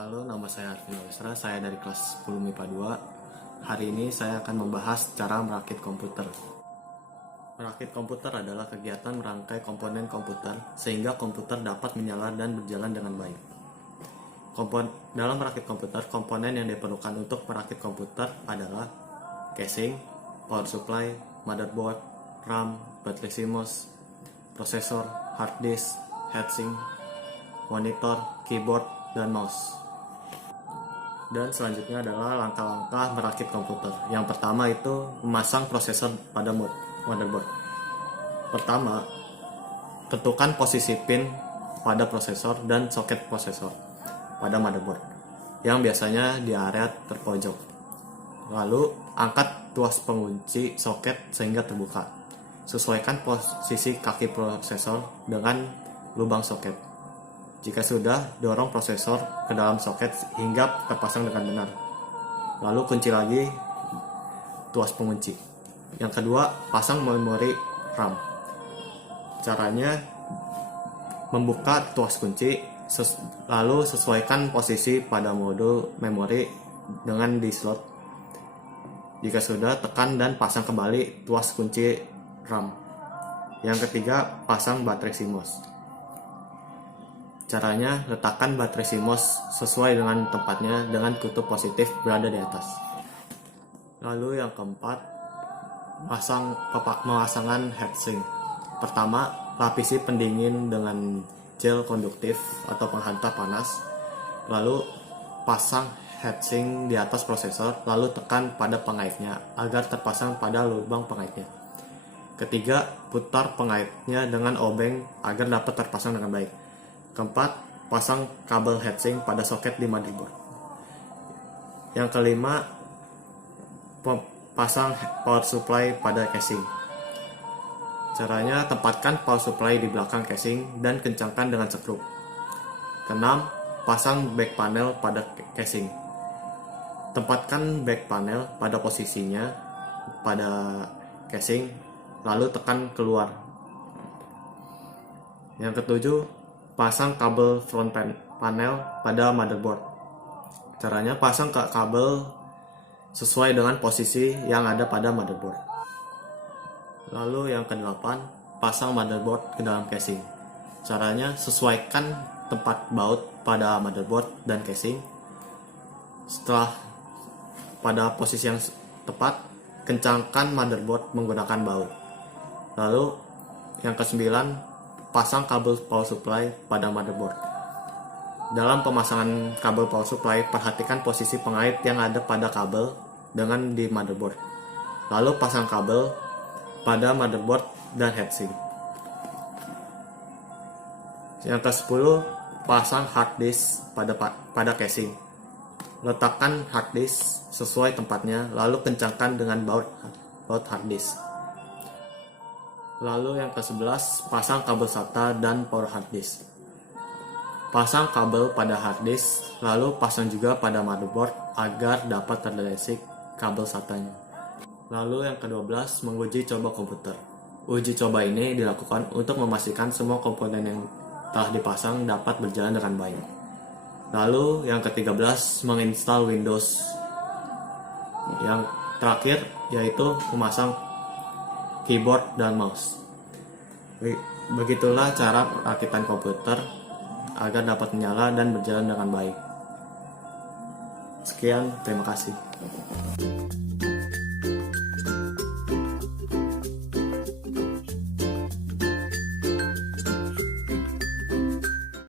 Halo, nama saya Arvin Wesra, saya dari kelas 10 MIPA 2. Hari ini saya akan membahas cara merakit komputer. Merakit komputer adalah kegiatan merangkai komponen komputer sehingga komputer dapat menyala dan berjalan dengan baik. Dalam merakit komputer, komponen yang diperlukan untuk merakit komputer adalah casing, power supply, motherboard, RAM, baterai CMOS, prosesor, hard disk, heatsink, monitor, keyboard, dan mouse. Dan selanjutnya adalah langkah-langkah merakit komputer. Yang pertama itu memasang prosesor pada motherboard. Pertama, tentukan posisi pin pada prosesor dan soket prosesor pada motherboard yang biasanya di area terpojok. Lalu, angkat tuas pengunci soket sehingga terbuka. Sesuaikan posisi kaki prosesor dengan lubang soket. Jika sudah, dorong prosesor ke dalam soket hingga terpasang dengan benar. Lalu kunci lagi tuas pengunci. Yang kedua, pasang memori RAM. Caranya, membuka tuas kunci, lalu sesuaikan posisi pada modul memori dengan di slot. Jika sudah, tekan dan pasang kembali tuas kunci RAM. Yang ketiga, pasang baterai CMOS. Caranya, letakkan baterai CMOS sesuai dengan tempatnya dengan kutub positif berada di atas. Lalu yang keempat, pemasangan heatsink. Pertama, lapisi pendingin dengan gel konduktif atau penghantar panas. Lalu, pasang heatsink di atas prosesor, lalu tekan pada pengaitnya agar terpasang pada lubang pengaitnya. Ketiga, putar pengaitnya dengan obeng agar dapat terpasang dengan baik. Keempat, pasang kabel heatsink pada soket di motherboard. Yang kelima, pasang power supply pada casing. Caranya, tempatkan power supply di belakang casing dan kencangkan dengan sekrup. Keenam, pasang back panel pada casing. Tempatkan back panel pada posisinya pada casing, lalu tekan keluar. Yang ketujuh, pasang kabel front panel pada motherboard. Caranya, pasang kabel sesuai dengan posisi yang ada pada motherboard. Lalu yang kedelapan, pasang motherboard ke dalam casing. Caranya, sesuaikan tempat baut pada motherboard dan casing. Setelah pada posisi yang tepat, kencangkan motherboard menggunakan baut. Lalu yang kesembilan, pasang kabel power supply pada motherboard. Dalam pemasangan kabel power supply, perhatikan posisi pengait yang ada pada kabel dengan di motherboard. Lalu pasang kabel pada motherboard dan heatsink. Yang ke-10, pasang hard disk pada casing. Letakkan hard disk sesuai tempatnya, lalu kencangkan dengan baut hard disk. Lalu yang ke-11, pasang kabel SATA dan power hard disk. Pasang kabel pada hard disk, lalu pasang juga pada motherboard agar dapat terdeteksi kabel SATA-nya. Lalu yang ke-12, menguji coba komputer. Uji coba ini dilakukan untuk memastikan semua komponen yang telah dipasang dapat berjalan dengan baik. Lalu yang ke-13, menginstal Windows. Yang terakhir yaitu memasang keyboard dan mouse. Begitulah cara perakitan komputer agar dapat menyala dan berjalan dengan baik. Sekian, terima kasih.